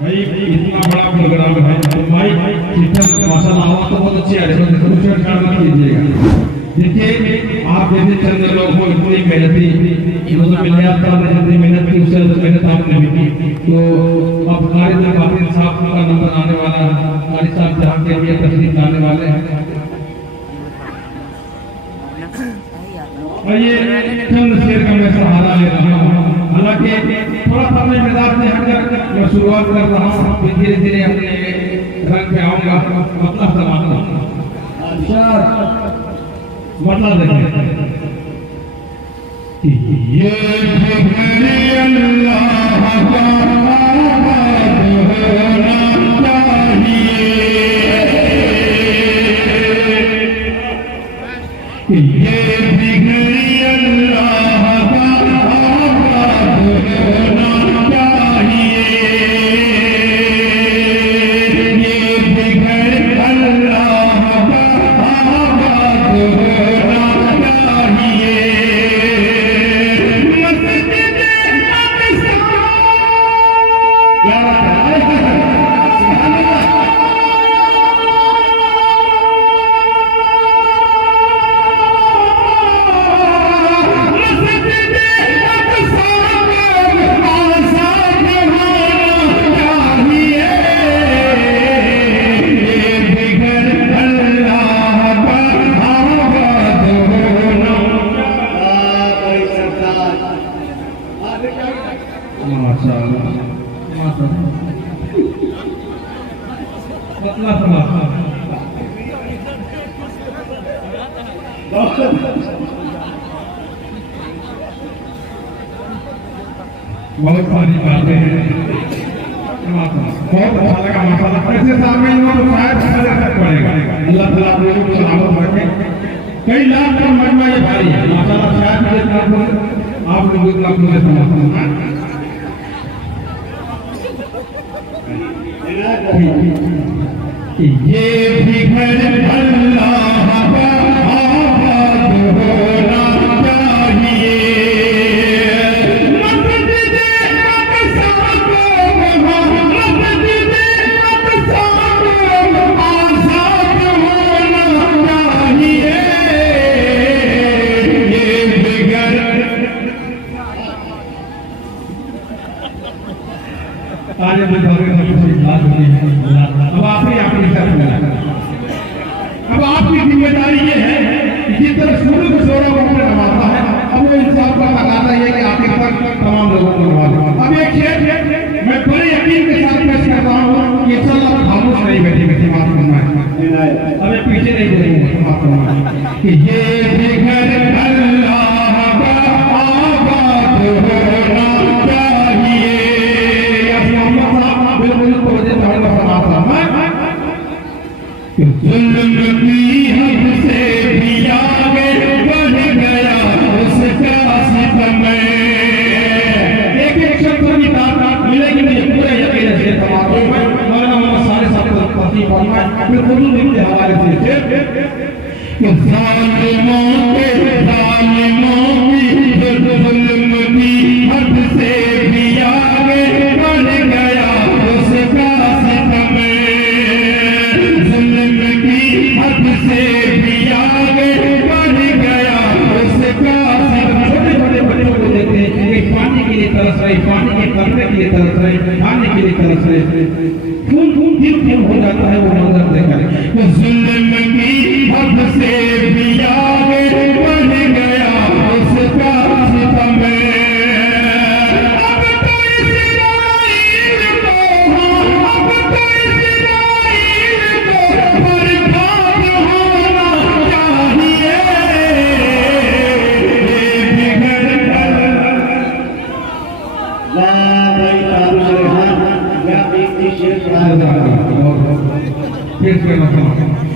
भाई इतना बड़ा प्रोग्राम है तो भाई सिस्टम माशाल्लाह आवाज तो बहुत अच्छी आ रही है, दूसरा काम कीजिएगा। देखिए आप जैसे चंद लोग को इतनी मेहनती इन्होंने मिलिया जितनी मेहनत की उससे मेहनत आपने भी की, तो अब कारी बातिन साहब का नंबर आने वाला है। कारी साहब जहाँ के लिए तस्लीम लाने वाले हैं और ये चंद शेर का मैं सहारा ले रहा हूँ। हालांकि थोड़ा सा मैं मिजाज से हटकर मैं शुरुआत कर रहा हूँ, फिर धीरे धीरे अपने रंग पे आऊंगा। मतलब समाता मतलब देखें ये अल्लाह का बहुत सारी बातें हैं, बहुत अच्छा लगा माशाल्लाह। ऐसे सामने तो शायद पड़ेगा। अल्लाह ताला आप लोगों को सलामत रखे। कई लाख का मजमा ये भारी है माशाल्लाह, शायद आप लोगों को मुझे समझते ये भी घर अल्लाह का आबाद होना चाहिए। अब आपकी जिम्मेदारी ये है कि जिस तरह सूर्य को सोलह वक्त में नवाजा है, अब वो इंसान का तकाजा है कि आखिर तक तमाम लोगों को नवाजा। अब एक शेर मैं बड़े यकीन के साथ पेश कर रहा हूँ कि इंशाअल्लाह खामोश नहीं बैठेंगे, बात करना है। अब मैं पीछे नहीं बोलूंगा, बात करना है कि ये भी घर अल्लाह का आबाद होना चाहिए। बिल्कुल तवज्जो चाहूंगा फरमाता जुल्म की हद से भी आगे बढ़ गया उसका सितम। एक शब्द की ताकत मिलेगी मुझे पूरे यकीन से तमाम में मौलाना सारे सारे तस्दीक फरमाए। फिर उर्दू में के हवाले से जालिमों की जुल्म की हद से भी आगे बढ़ गया उसका सितम। से भी आगे बढ़ गया उसका सितम। छोटे छोटे बच्चों को देखते हैं पानी के लिए तरस रहे, पानी के करने के लिए तरस रहे, खाने के लिए तरस रहे, खून खून दिल हो जाता है वो मंजर देखकर। जुल्म की हद से भी आगे बढ़ गया उसका सितम।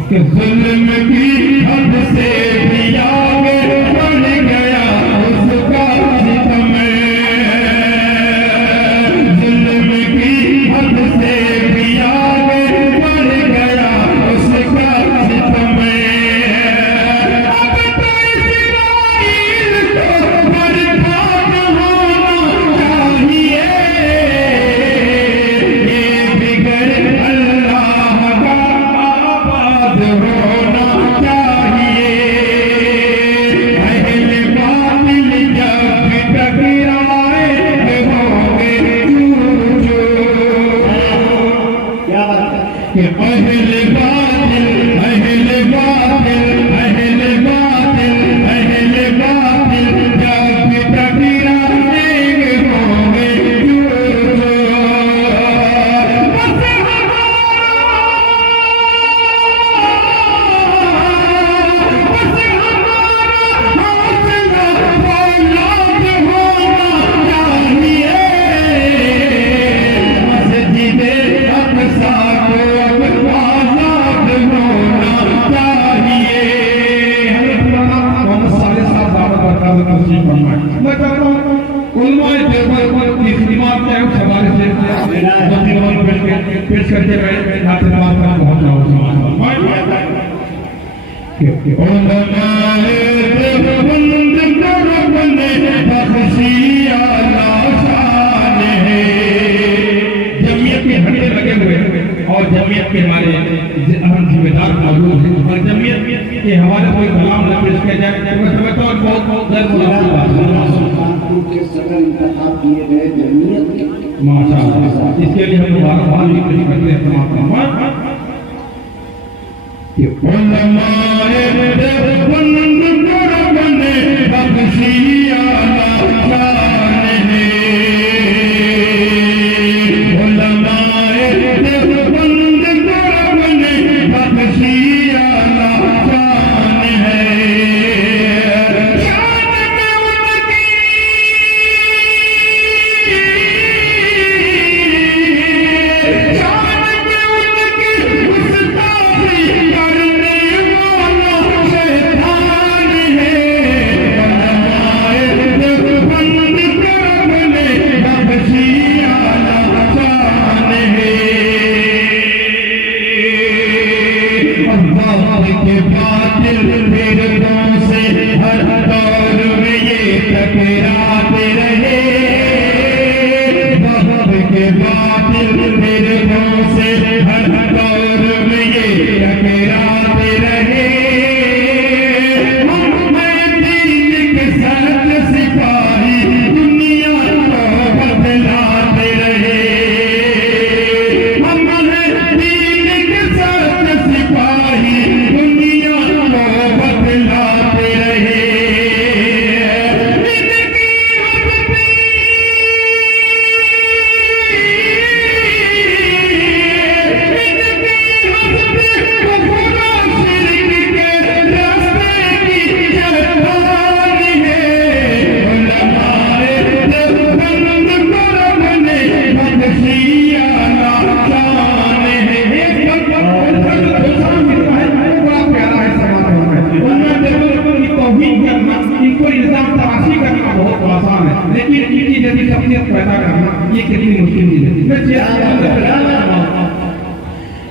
कि जुल्म की हद से भी आगे बढ़ गया उसका सितम। जुल्म की हद से भी आगे बढ़ गया उसका सितम। अब तो इस्राइल को बर्बाद होना चाहिए। पेश करके मैं हाथ बात का बहुत जमीयत के हंडे लगे हुए और जमीयत के हमारे अहम जिम्मेदार मौजूद हैं और जमीयत के हवाले कोई कलाम न पेश किया जाए मैं समझता हूँ बहुत बहुत कानपुर के सदर इंतखाब किए गए जमीयत के माशाअल्लाह इसके लिए हम बार-बार रिक्वेस्ट करते हैं तमाम कि उलमाए देवबंद करबने बख्शिया लाशान है उलमाए देवबंद करबने बख्शिया लाशान है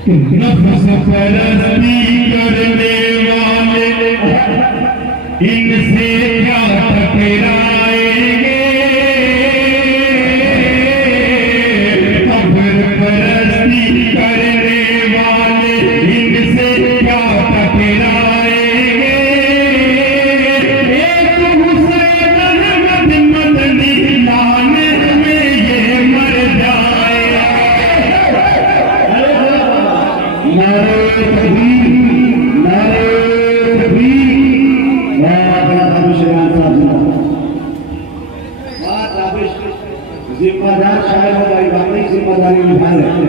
नफ्स परस्ती करने वाले इनसे क्या टकराएंगे कब्र परस्ती करने वाले इनसे क्या टकराएंगे एक हुसैन अहमद मदनी लाने में ये मर जाए जिम्मेदार शायद हमारी वाकई जिम्मेदारी निभा रहे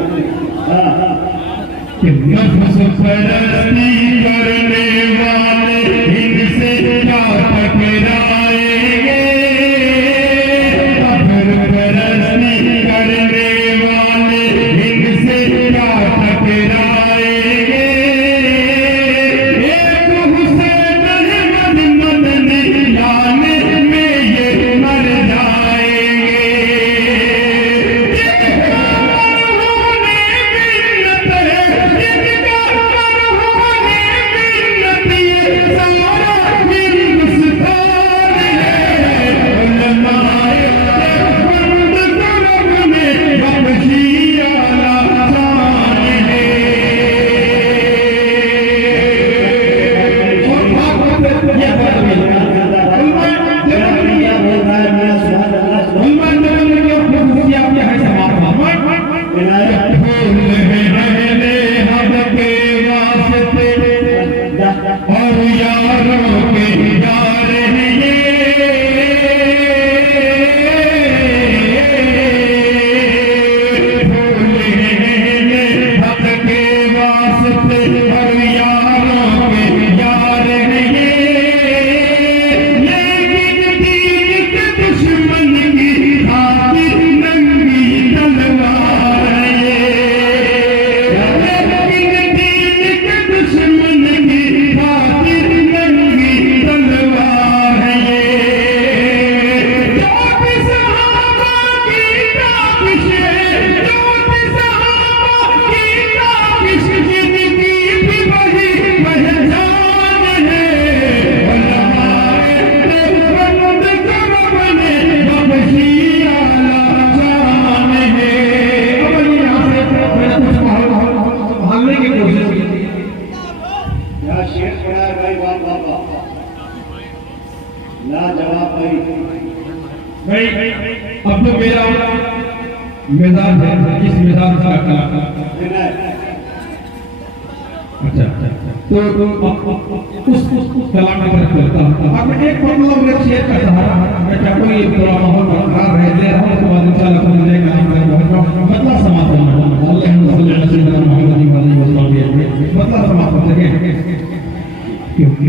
नफ्स परस्ती करने वाले इनसे क्या टकराएंगे कब्र परस्ती करने वाले इनसे क्या टकराएंगे एक हुसैन अहमद मदनी लाने में ये मर जाएंगे मेरा मिजाज है, इस मिजाज का कलाम। अच्छा तो उस कलाम की तरफ चलता हूँ। अब मैं एक मतलब मेरे शेर का सहारा मैं चाहता हूँ ये पूरा माहौल बरकरार रह दे रहा हूँ, उसके बाद इंशाअल्लाह खुद जाएगा मतलब समाप्त होना मतलब समाप्त हो सके क्योंकि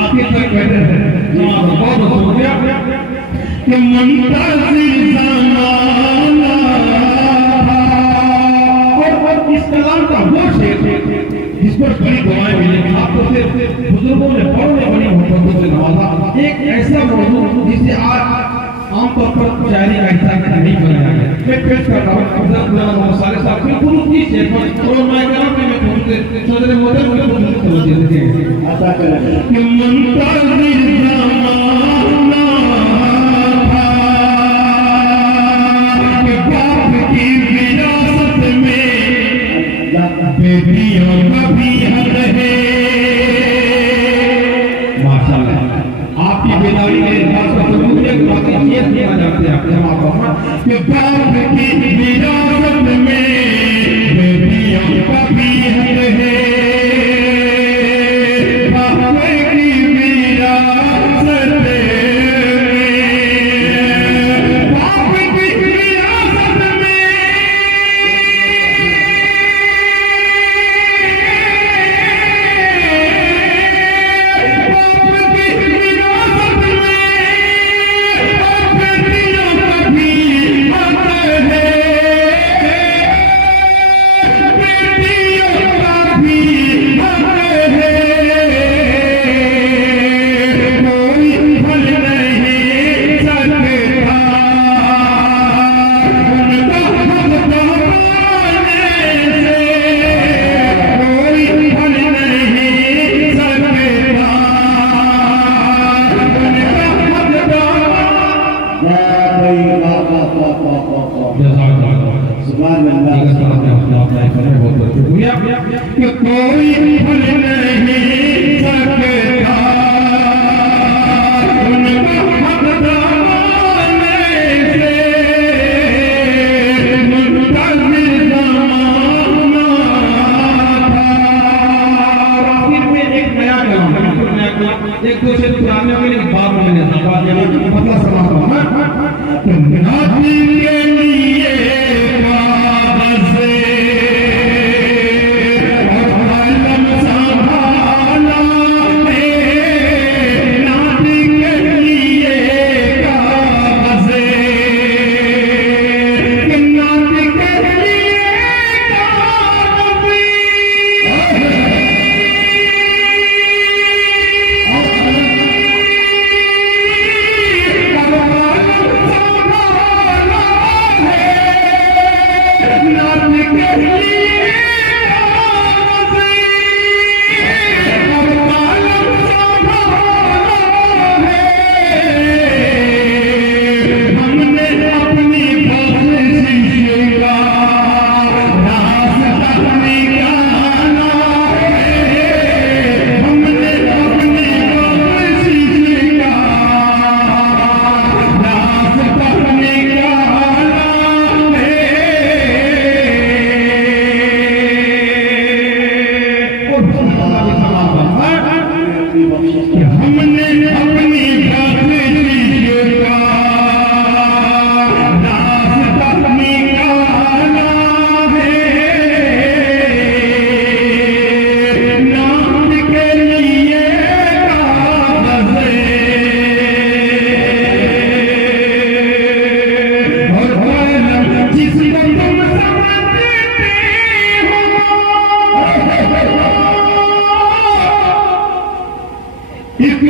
आखिर तक बैठे हैं बहुत शुक्रिया कि और इस कलाम का वो शेर जिस पर बड़ी दुआएं मिली आपको सिर्फ बुजुर्गों ने बड़ों ने बड़ी मोहब्बतों से नवाजा। एक ऐसा मौजूद जिसे आज आमतौर पर शायरी का हिस्सा नहीं बनाया गया। मैं पेश कर रहा हूँ सारे साहब बिल्कुल उसी शेर पर और मैं कह रहा हूँ मैं सोच रहे होते मुझे बहुत तवज्जो देते हैं आता करें कि मुंतज़िर ज़माना था कि बाप की विरासत में बेटियों का भी हक है। माशाअल्लाह आपकी बेदारी के बात को मुझे बाकी शेर देना चाहते हैं आपके समाप्त होना कि बाप की विरासत में बेटियों का भी हक है। कि कोई भूल नहीं सकता उनका हक दाने से मुंतज़िर ज़माना था। आखिर में एक नया कलाम एक दो से पुराने होंगे लेकिन बाद में मैंने मतलब समाप्त होना नाती के लिए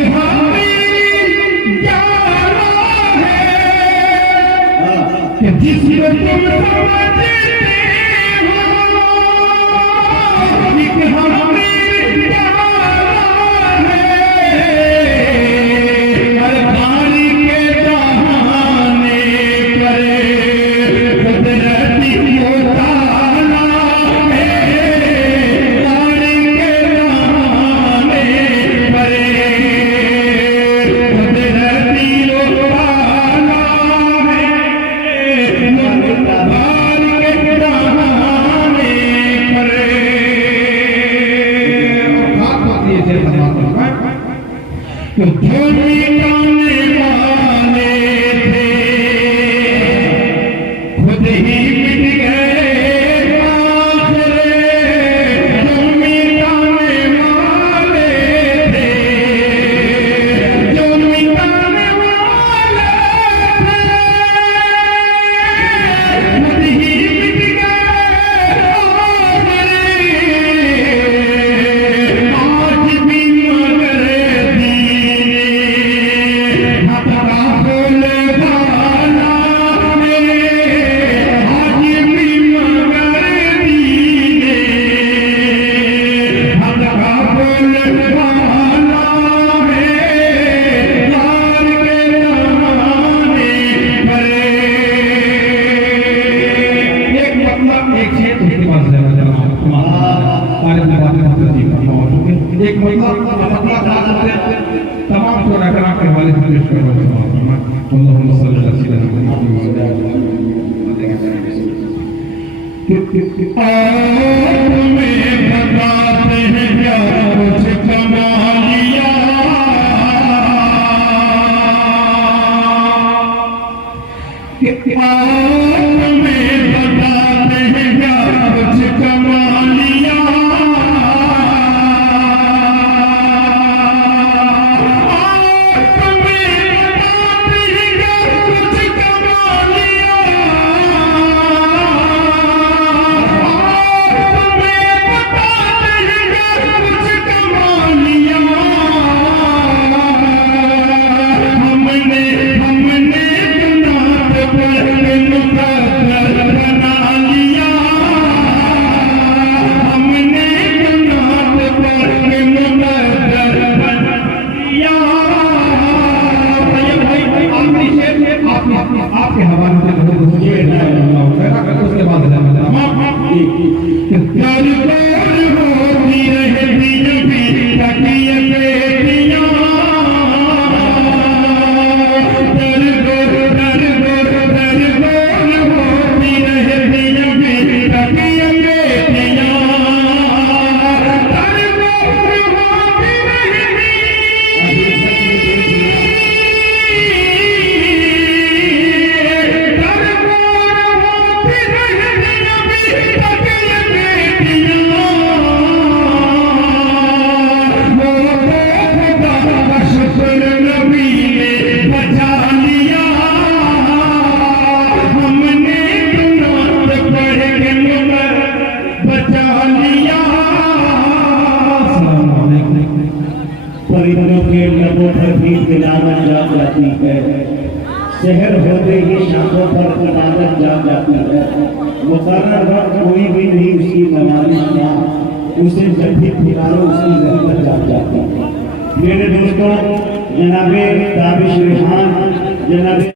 हमारी यारा है कि जिसको तुम समझते हो, एक हमारी यारा है। हर पानी के बहाने करे कुदरती ताला है, पानी के बहाने करे कुदरती ताला है, पानी के बहाने करे। और खास बात ये है परमात्मा तो जो मिटाने वाले थे खुद ही मिट गए आखिर, जो मिटाने वाले थे, जो मिटाने वाले थे खुद ही मिट गए आखिर। आज भी मगर दीने हथरा खोल डाला है, आज भी मगर दीने हथरा खोल डाला है, यार के जमाने परे। एक मतलब एक क्षेत्र के पास लेना जनाब सारे बातें जी एक मतलब अपना तमाम शोरा करा के वाले से पेश करो अल्लाहुम्मा सल्ली अला सय्यिदिना में बताते हैं क्या कुछ कमा लिया, में बताते हैं क्या कुछ कमा लिया। आपके हवाले से उसके बाद होती रहती भी तकिए बेटियां, दर गोर होती रहती भी तकिए बेटियां, दर गोर होती रहती परिंदों के लबों पर भी तिलावत जा जाती है, शहर होते ही शाखों पर तिलावत जा जाती है। मुकर्रर वक्त कोई भी नहीं उसकी नवाज़िश का, उसे जब भी पुकारो उसकी रहमत जा जाती है। मेरे दोस्तों, जनाबे ताबिश रिहान, जनाबे